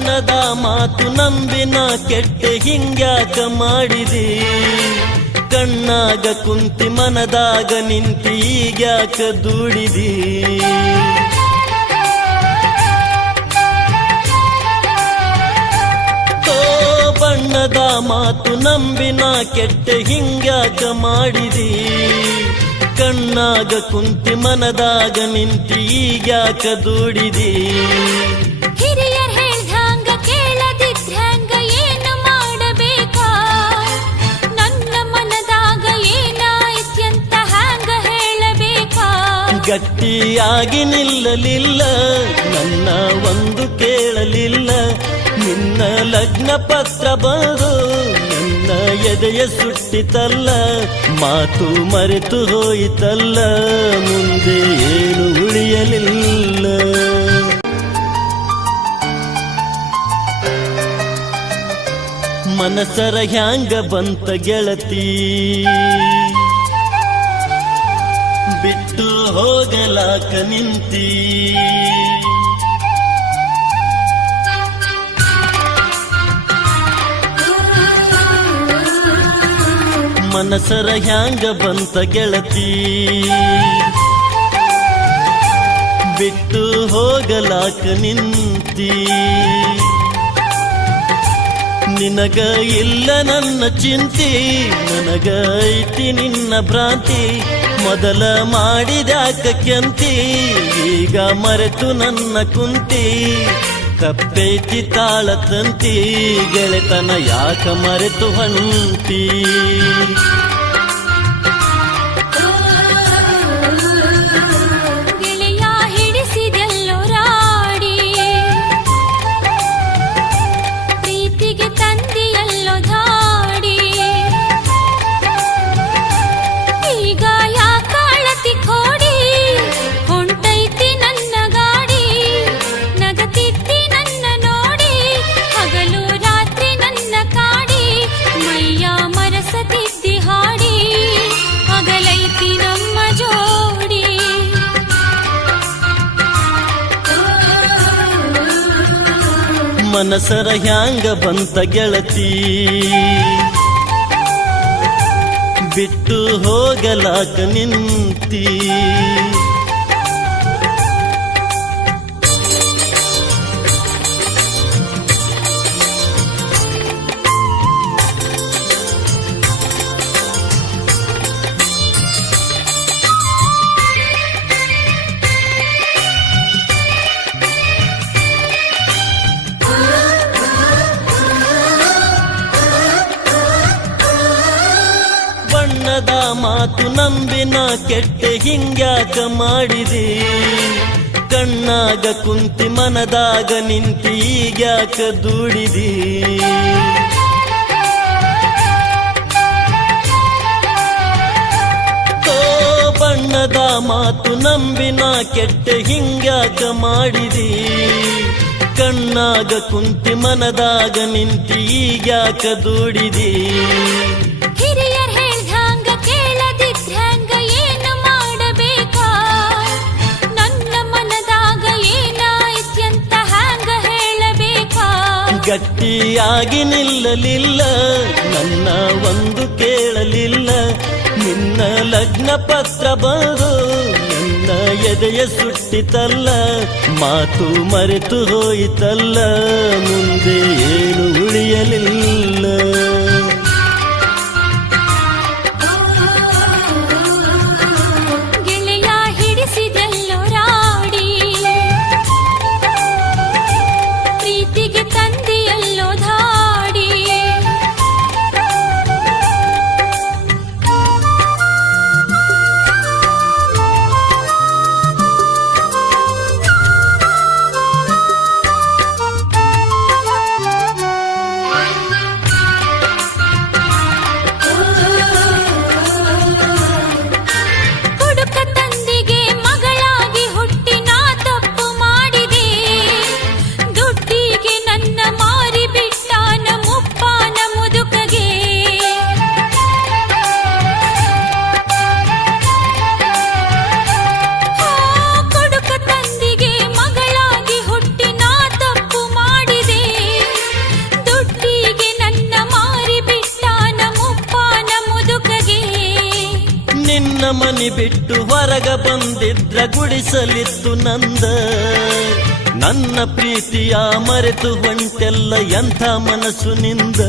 ಬಣ್ಣದ ಮಾತು ನಂಬಿನ ಕೆಟ್ಟೆ ಹಿಂಗ್ಯಾಕ ಮಾಡಿದಿ, ಕಣ್ಣಾಗ ಕುಂತಿ ಮನದಾಗ ನಿಂತಿ ಈಗ್ಯಾಕ ದುಡಿದಿ. ಬಣ್ಣದ ಮಾತು ನಂಬಿನ ಕೆಟ್ಟೆ ಹಿಂಗ್ಯಾಕ ಮಾಡಿದಿ, ಕಣ್ಣಾಗ ಕುಂತಿ ಮನದಾಗ ನಿಂತಿ ಈಗ್ಯಾಕ ದುಡಿದಿ. ಹಿರಿಯರ್ ಹೇಳ್ದಂಗ ಕೇಳದಿದ್ರಂಗ ಏನು ಮಾಡಬೇಕಾ, ನನ್ನ ಮನದಾಗ ಏನಾಯ್ತ್ಯಂತ ಹ್ಯಾಂಗ ಹೇಳಬೇಕಾ. ಗಟ್ಟಿಯಾಗಿ ನಿಲ್ಲಲಿಲ್ಲ, ನನ್ನ ಒಂದು ಕೇಳಲಿಲ್ಲ, ನಿನ್ನ ಲಗ್ನ ಪತ್ರ ಬಂದು ನನ್ನ ಎದೆಯ ಸುಟ್ಟಿತಲ್ಲ, ಮಾತು ಮರೆತು ಹೋಯಿತಲ್ಲ, ಮುಂದೆ ಏನು ಉಳಿಯಲಿಲ್ಲ. ಮನಸರ ಹ್ಯಾಂಗ ಬಂತ ಗೆಳತಿ, ಬಿಟ್ಟು ಹೋಗಲಾಕ ನಿಂತಿ. ಮನಸರ ಹ್ಯಾಂಗ ಬಂತ ಗೆಳತಿ, ಬಿಟ್ಟು ಹೋಗಲಾಕ ನಿಂತಿ. ನಿನಗ ಇಲ್ಲ ನನ್ನ ಚಿಂತಿ, ನನಗ ಐತಿ ನಿನ್ನ ಭ್ರಾಂತಿ. ಮೊದಲ ಮಾಡಿದ್ಯಾಕ ಕೆಂತಿ, ಈಗ ಮರೆತು ನನ್ನ ಕುಂತಿ. ಕಪ್ಪೈತಿ ತಾಳ ತಂತಿ, ಗೆಳೆತನ ಯಾಕ ಮರೆತು ಹೊಂಟಿ. ಗೆಳೆಯ ಹಿಡಿಸಿದೆಲ್ಲೋ ರಾಡಿ, ಪ್ರೀತಿಗೆ ತಂದಿಯಲ್ಲೋ ಧಾಡಿ. ಈಗ ಯಾಕ ಅಳತಿ ಕೋಡಿ, ಹೊಂಟೈತಿ ನನ್ನ ಗಾಡಿ. ನಗತಿತ್ತಿ ನನ್ನ ನೋಡಿ, ಹಗಲು ರಾತ್ರಿ ನನ್ನ ಕಾಡಿ. ಮೈಯ ಮರಸತಿದ್ದಿ ಹಾಡಿ, ಹಗಲೈತಿ ನಮ್ಮ ಜೋಡಿ. ಮನಸರ ಹ್ಯಾಂಗ ಬಂತ ಗೆಳತಿ, ಬಿಟ್ಟು ಹೋಗಲಾಕ ನಿಂತಿ. ಬಣ್ಣದ ಮಾತು ನಂಬಿನ ಕೆಟ್ಟೆ ಹಿಂಗ್ಯಾಕ ಮಾಡಿದಿ, ಕಣ್ಣಾಗ ಕುಂತಿ ಮನದಾಗ ನಿಂತಿ ಈಗ್ಯಾಕ ದುಡಿದಿ. ಬಣ್ಣದ ಮಾತು ನಂಬಿನ ಕೆಟ್ಟೆ ಹಿಂಗ್ಯಾಕ ಮಾಡಿದಿ, ಕಣ್ಣಾಗ ಕುಂತಿ ಮನದಾಗ ನಿಂತಿ ಈಗ್ಯಾಕ ದುಡಿದಿ. ಹಿರಿಯರ್ ಹೇಳ್ದಂಗ ಕೇಳದಿದ್ರಂಗ ಏನು ಮಾಡಬೇಕಾ, ನನ್ನ ಮನದಾಗ ಏನಾಯ್ತ್ಯಂತ ಹ್ಯಾಂಗ ಹೇಳಬೇಕಾ. ಗಟ್ಟಿಯಾಗಿ ನಿಲ್ಲಲಿಲ್ಲ, ನನ್ನ ಒಂದು ಕೇಳಲಿಲ್ಲ, ನಿನ್ನ ಲಗ್ನ ಪತ್ರ ಬಂದು ನನ್ನ ಎದೆಯ ಸುಟ್ಟಿತಲ್ಲ, ಮಾತು ಮರೆತು ಹೋಯಿತಲ್ಲ, ಮುಂದೆ ಏನು ಉಳಿಯಲಿಲ್ಲ. ಗೆಳೆಯ ಹಿಡಿಸಿದೆಲ್ಲೋ ರಾಡಿ, ಪ್ರೀತಿಗೆ ತಂದಿಯಲ್ಲೋ ಧಾಡಿ. ಮನಿ ಬಿಟ್ಟು ಹೊರಗ ಬಂದಿದ್ರ ಗುಡಿಸಲಿತ್ತು ನಂದ ನನ್ನ ಪ್ರೀತಿಯ ಮರೆತು ಹೊಂಟೆಲ್ಲ ಎಂಥ ಮನಸ್ಸು ನಿಂದ